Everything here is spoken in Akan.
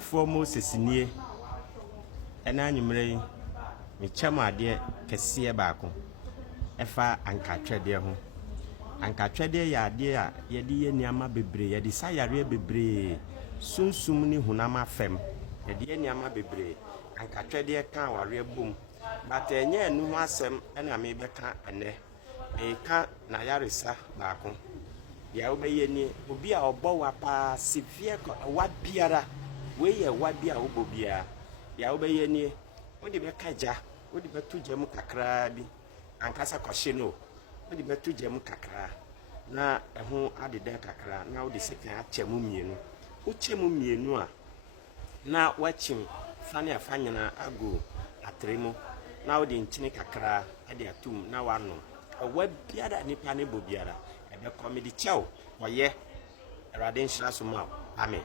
For Moses nie ena anyumre me chama ade kese baako efa ankatwede ho ankatwede ya ade a ye de ye niama bebre ye de sayare bebre sunsum ni hunam afem ye de ye niama bebre ankatwede ka ware bom but enye enu ho asem ena me beka ene e ka na yaresa baako ya obeye ni obi a obo wa pa severe wa biara we ye wabia obobia ya obeye ni odi be kaja odi be tujam kakra bi ankasa kwahye no odi be tujam kakra na eho adeda kakra na odi sekan achemu mienu uchemu mienu a na wachim fane afanyana ago atremu na odi nchini kakra ade atum na wano wabia da nipa ne bobiara ebe komedi chew oye erade nhira so ma amen.